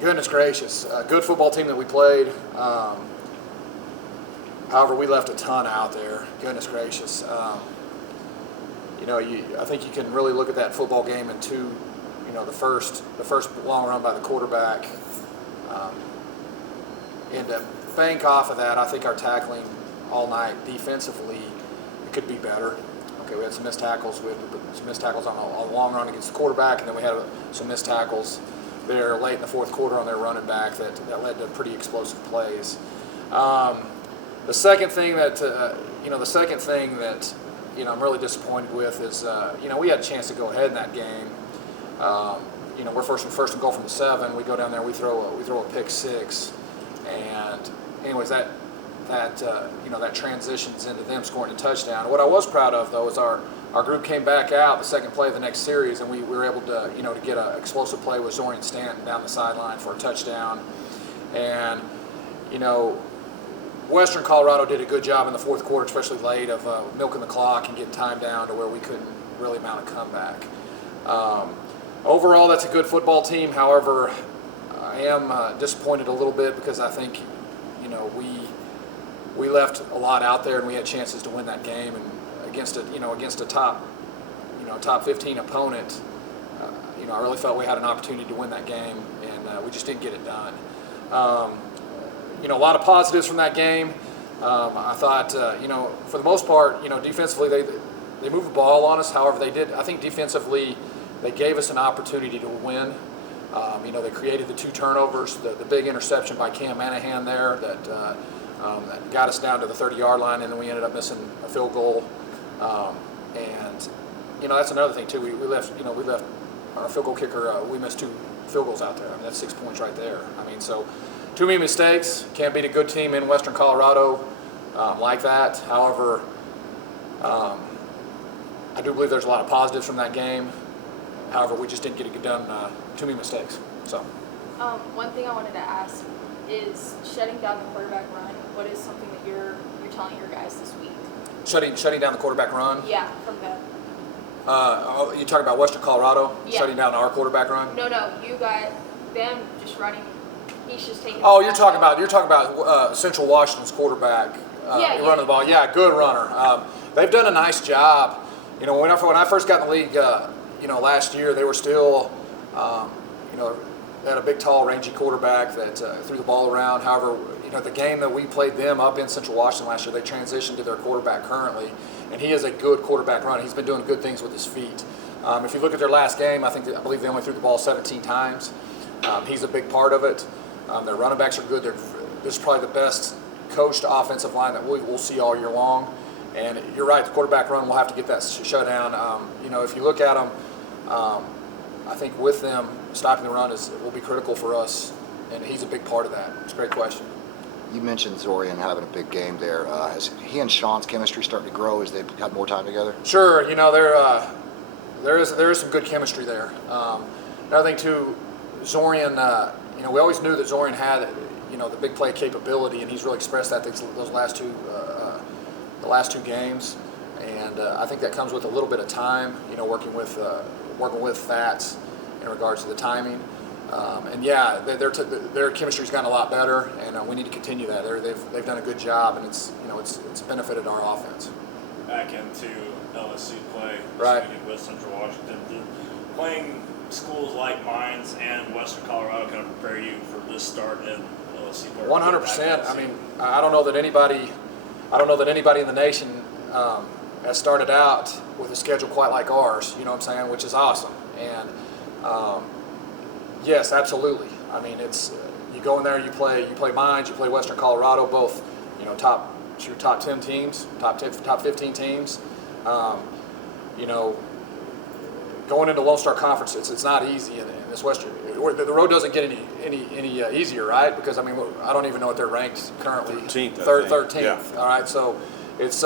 Goodness gracious, good football team that we played. However, we left a ton out there. Goodness gracious. I think you can really look at that football game in two. The first long run by the quarterback, and to bank off of that, I think our tackling all night defensively it could be better. Okay, we had some missed tackles. We had some missed tackles on a long run against the quarterback, and then we had some missed tackles there late in the fourth quarter on their running back that led to pretty explosive plays. The second thing that I'm really disappointed with is we had a chance to go ahead in that game. We're first and goal from the 7. We go down there, we throw a pick 6, and anyways that transitions into them scoring a touchdown. What I was proud of though is our group came back out the second play of the next series, and we were able to to get an explosive play with Zorian Stanton down the sideline for a touchdown. And Western Colorado did a good job in the fourth quarter, especially late, of milking the clock and getting time down to where we couldn't really mount a comeback. Overall, that's a good football team. However, I am disappointed a little bit because I think we left a lot out there, and we had chances to win that game, and against a top 15 opponent. I really felt we had an opportunity to win that game, and we just didn't get it done. A lot of positives from that game. I thought, for the most part, defensively they moved the ball on us. However, I think defensively they gave us an opportunity to win. They created the 2 turnovers, the big interception by Cam Manahan there that got us down to the 30-yard line, and then we ended up missing a field goal. That's another thing too. We left our field goal kicker. We missed 2 field goals out there. That's 6 points right there. So too many mistakes. Can't beat a good team in Western Colorado like that. However, I do believe there's a lot of positives from that game. However, we just didn't get it done. Too many mistakes. So. One thing I wanted to ask is shutting down the quarterback run. What is something that you're telling your guys this week? Shutting down the quarterback run? Yeah, from them. You talking about Western Colorado? Yeah. Shutting down our quarterback run? No, you got them just running. He's just taking. Oh, you're talking about Central Washington's quarterback running the ball. Yeah, good runner. They've done a nice job. When I first got in the league, last year they were still, they had a big, tall, rangy quarterback that threw the ball around. However, the game that we played them up in Central Washington last year, they transitioned to their quarterback currently, and he is a good quarterback runner. He's been doing good things with his feet. If you look at their last game, I believe they only threw the ball 17 times. He's a big part of it. Their running backs are good. This is probably the best coached offensive line that we'll see all year long. And you're right, the quarterback run will have to get that shut down. If you look at them, I think with them, stopping the run will be critical for us, and he's a big part of that. It's a great question. You mentioned Zorian having a big game there. Has he and Sean's chemistry starting to grow as they've had more time together? Sure. There is some good chemistry there. Another thing too, Zorian. We always knew that Zorian had the big play capability, and he's really expressed that those last two games. And I think that comes with a little bit of time. Working with that in regards to the timing. Their chemistry's gotten a lot better, and we need to continue that. They've done a good job, and it's benefited our offense. Back into LSU play, right? With Central Washington, playing schools like Mines and Western Colorado kind of prepare you for this start in LSU? 100%. I don't know that anybody in the nation has started out with a schedule quite like ours. You know what I'm saying? Which is awesome. And yes, absolutely. It's you go in there, you play Mines, you play Western Colorado, both top 10 teams, top 15 teams. Going into Lone Star Conference, it's not easy in this Western. The road doesn't get any easier, right? Because I don't even know what they're ranked currently. 13th. Yeah. All right, so it's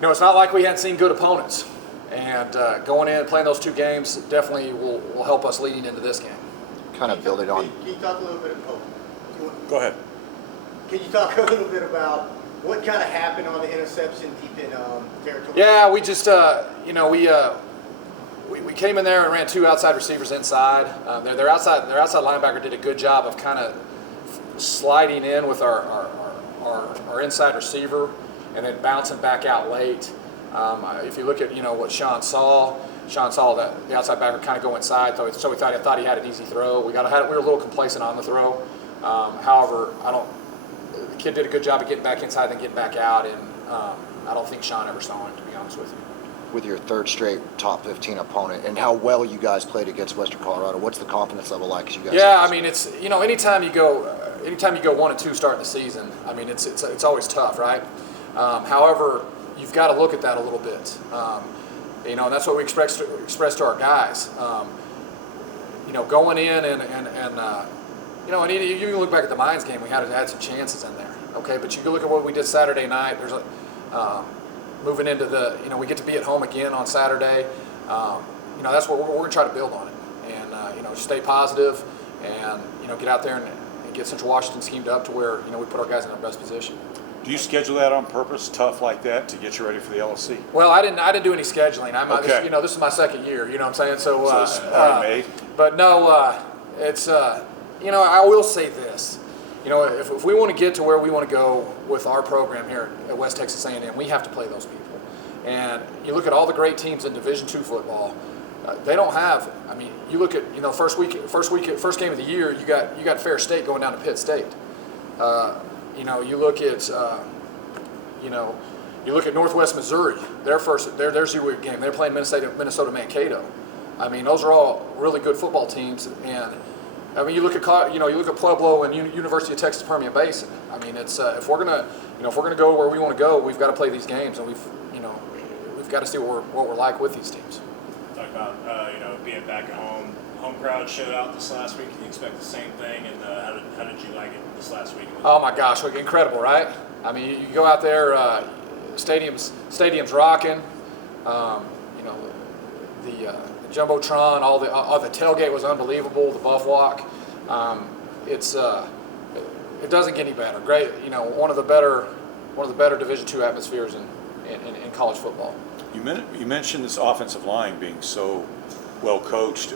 it's not like we hadn't seen good opponents, and going in playing those 2 games definitely will help us leading into this game. Kind of building on. Can you talk a little bit about? Go ahead. Can you talk a little bit about what kind of happened on the interception deep in territory? Yeah, we just we came in there and ran 2 outside receivers inside. Their outside linebacker did a good job of kind of sliding in with our inside receiver and then bouncing back out late. If you look at what Sean saw that the outside backer kind of go inside, so we thought he had an easy throw. We were a little complacent on the throw. However, the kid did a good job of getting back inside and getting back out, and I don't think Sean ever saw him, to be honest with you. With your 3rd straight top 15 opponent and how well you guys played against Western Colorado, what's the confidence level like as you guys? Yeah, I mean, it's anytime you go 1-2 starting the season, I mean it's always tough, right? However, you've got to look at that a little bit. And that's what we express to our guys. Going in and you can look back at the Mines game, we had some chances in there. Okay, but you can look at what we did Saturday night. There's moving into we get to be at home again on Saturday. That's what we're going to try to build on it, and stay positive, and get out there and get Central Washington schemed up to where we put our guys in their best position. Do you schedule that on purpose, tough like that, to get you ready for the LSC? Well, I didn't do any scheduling. Okay. This is my 2nd year. You know what I'm saying? So it's already made. But no, it's I will say this. If we want to get to where we want to go with our program here at West Texas A&M, we have to play those people. And you look at all the great teams in Division II football, they don't have. I mean, you look at first game of the year, you got Fair State going down to Pitt State. You look at you look at Northwest Missouri, their 0-week game, they're playing Minnesota Mankato. I mean, those are all really good football teams, and I mean, you look at Pueblo and University of Texas Permian Basin. I mean, it's if we're gonna go where we want to go, we've got to play these games, and we've got to see what we're like with these teams. Talk about being back at home. Home crowd showed out this last week. Can you expect the same thing? And how did you like it this last week? Oh my gosh, incredible, right? I mean, you go out there, stadium's rocking. The jumbotron, all the tailgate was unbelievable. The buff walk, it doesn't get any better. Great, one of the better Division II atmospheres in college football. You mentioned this offensive line being so well coached.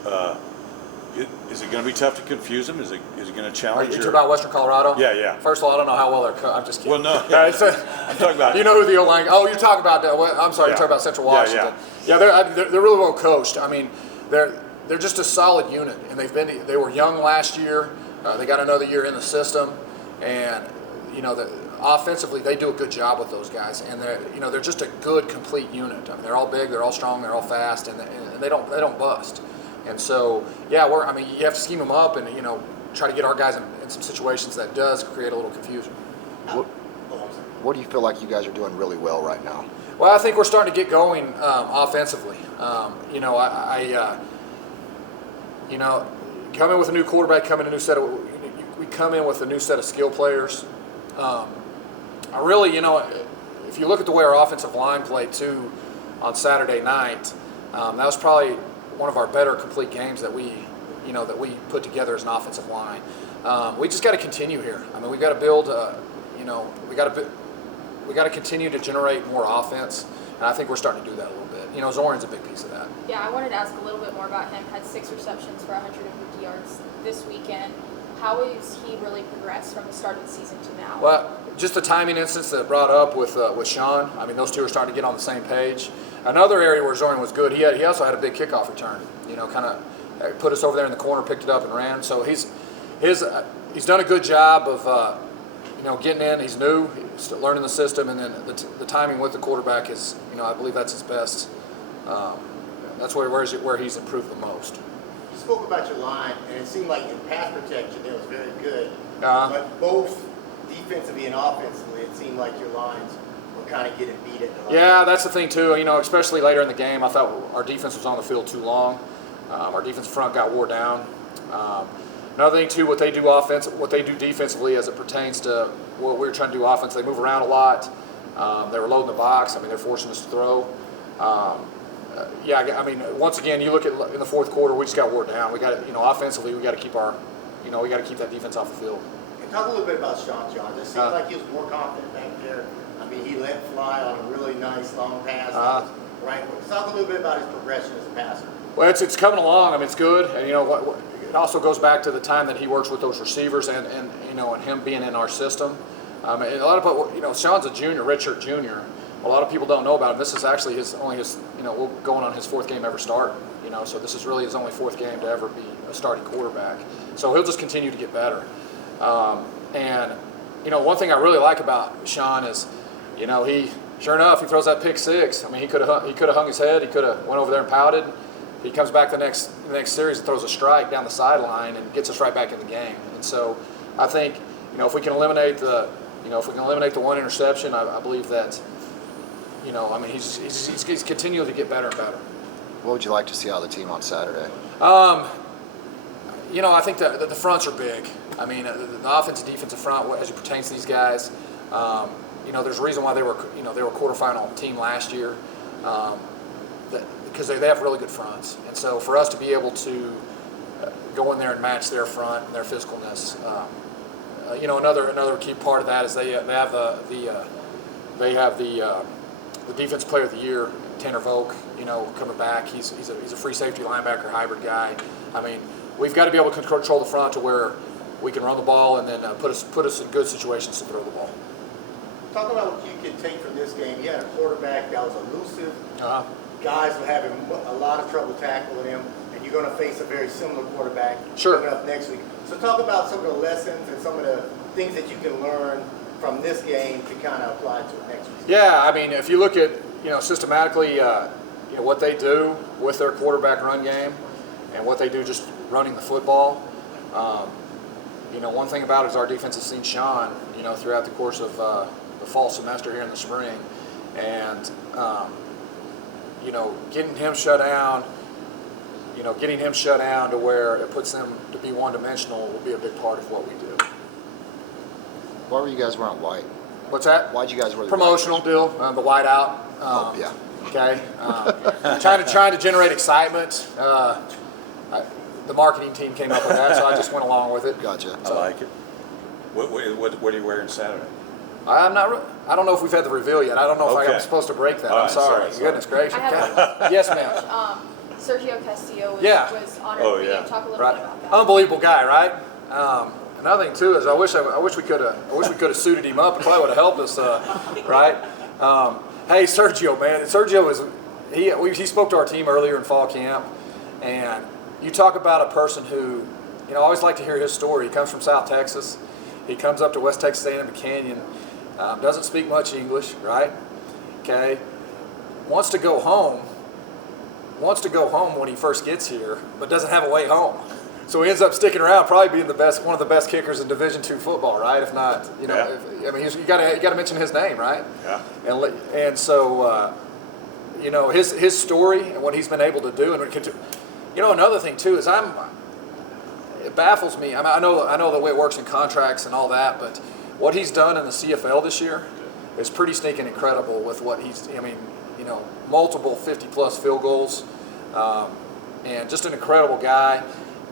Is it going to be tough to confuse them? Is it going to challenge? Are you talking about Western Colorado? Yeah. First of all, I don't know how well they're I'm just kidding. Well, no. I'm talking about. You know who the O-line? Oh, you're talking about. I'm sorry. You're talking about Central Washington. Yeah, they're really well coached. I mean, they're just a solid unit, and they were young last year. They got another year in the system, and offensively they do a good job with those guys, and they're just a good complete unit. I mean, they're all big, they're all strong, they're all fast, and they don't bust. And so, you have to scheme them up and, try to get our guys in some situations that does create a little confusion. What do you feel like you guys are doing really well right now? Well, I think we're starting to get going offensively. Come in with a new quarterback, we come in with a new set of skill players. If you look at the way our offensive line played too on Saturday night, that was probably one of our better complete games that we put together as an offensive line. We just got to continue here. I mean, we got to build. We got to continue to generate more offense, and I think we're starting to do that a little bit. Zorian's a big piece of that. Yeah, I wanted to ask a little bit more about him. Had 6 receptions for 150 yards this weekend. How has he really progressed from the start of the season to now? Well, just the timing instance that brought up with Sean. I mean, those two are starting to get on the same page. Another area where Zorian was good, he also had a big kickoff return. Kind of put us over there in the corner, picked it up, and ran. So he's done a good job of getting in. He's new, he's still learning the system, and then the timing with the quarterback is, I believe that's his best. That's where he's improved the most. You spoke about your line, and it seemed like in pass protection it was very good. Uh-huh. But both defensively and offensively, it seemed like your lines were kind of getting beat at the line. Yeah, that's the thing too. Especially later in the game, I thought our defense was on the field too long. Our defensive front got wore down. Another thing too, what they do defensively as it pertains to what we're trying to do offense, they move around a lot. They were loading the box. I mean, they're forcing us to throw. Once again, you look at in the fourth quarter, we just got wore down. We got offensively, we got to keep that defense off the field. And talk a little bit about Sean John. It seemed like he was more confident back there. I mean, he let fly on a really nice long pass. right? Let's talk a little bit about his progression as a passer. Well, it's coming along. I mean, it's good. And, you know, it also goes back to the time that he works with those receivers and you know, and him being in our system. And a lot of, you know, Sean's a junior, redshirt junior. A lot of people don't know about him. This is actually only his, you know, going on his 4th game ever starting. You know, so this is really his only 4th game to ever be a starting quarterback. So he'll just continue to get better. And, you know, one thing I really like about Sean is, you know, sure enough, he throws that pick 6. I mean, he could have hung his head. He could have went over there and pouted. He comes back the next series and throws a strike down the sideline and gets us right back in the game. And so I think, you know, if we can eliminate the one interception, I believe that, you know, I mean, he's continuing to get better and better. What would you like to see out of the team on Saturday? You know, I think that the fronts are big. I mean, the offensive, defensive front, as it pertains to these guys, you know, there's a reason why they were a quarterfinal team last year, because they have really good fronts. And so for us to be able to go in there and match their front and their physicalness, you know, another key part of that is they have the defense player of the year, Tanner Volk, you know, coming back. He's a free safety linebacker hybrid guy. I mean, we've got to be able to control the front to where we can run the ball and then put us in good situations to throw the ball. Talk about what you can take from this game. You had a quarterback that was elusive. Guys were having a lot of trouble tackling him, and you're going to face a very similar quarterback coming up next week. So talk about some of the lessons and some of the things that you can learn from this game to kind of apply to it next week. Yeah, I mean, if you look at, you know, systematically, you know, what they do with their quarterback run game and what they do just running the football, you know, one thing about it is our defense has seen Sean, you know, throughout the course of the fall semester here in the spring, and you know, getting him shut down to where it puts them to be one-dimensional will be a big part of what we do. Why were you guys wearing white? What's that? Why'd you guys wear the promotional white? deal? The white out. Yeah. Okay. Trying to generate excitement. The marketing team came up with that, so I just went along with it. Gotcha. I like it. What are you wearing Saturday? I don't know if we've had the reveal yet. I don't know if I'm Okay. supposed to break that. All I'm right, sorry. sorry. Goodness gracious. I have Yes, ma'am. Sergio Castillo was honored. Oh, for you. yeah. Talk a little Right. bit about that. Unbelievable guy, right? Another thing too is I wish we could have suited him up. It probably would have helped us, right? Hey, Sergio, man. Sergio he spoke to our team earlier in fall camp, and you talk about a person who, you know, I always like to hear his story. He comes from South Texas. He comes up to West Texas A&M Canyon. Doesn't speak much English, right? Okay. Wants to go home when he first gets here, but doesn't have a way home. So he ends up sticking around, probably being one of the best kickers in Division II football, right? If not, you know, Yeah. I mean, you got to mention his name, right? Yeah. And so, you know, his story and what he's been able to do, and you know, another thing too is it baffles me. I mean, I know the way it works in contracts and all that, but what he's done in the CFL this year is pretty stinking incredible. With what I mean, you know, multiple 50-plus field goals, and just an incredible guy.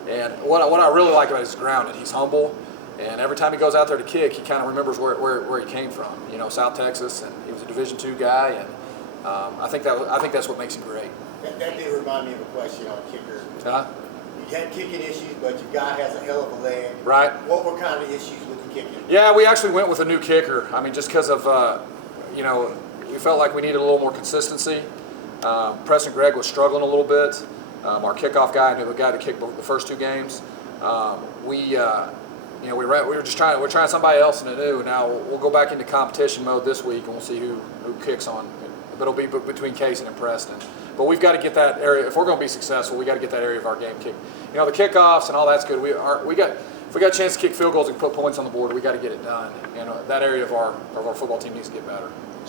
And what I really like about his grounded. He's humble, and every time he goes out there to kick, he kind of remembers where he came from. You know, South Texas, and he was a Division II guy, and I think that's what makes him great. That did remind me of a question on kickers. Uh-huh. You had kicking issues, but your guy has a hell of a leg. Right. What were kind of the issues with the kicking? Yeah, we actually went with a new kicker. I mean, just because of, you know, we felt like we needed a little more consistency. Preston Gregg was struggling a little bit. Our kickoff guy, the guy that kicked the first 2 games. You know, we're trying somebody else new. Now we'll go back into competition mode this week, and we'll see who kicks on. But it'll be between Casey and Preston. But we've got to get that area. If we're going to be successful, we got to get that area of our game kicked. You know, the kickoffs and all that's good. If we got a chance to kick field goals and put points on the board, we got to get it done. And that area of our football team needs to get better.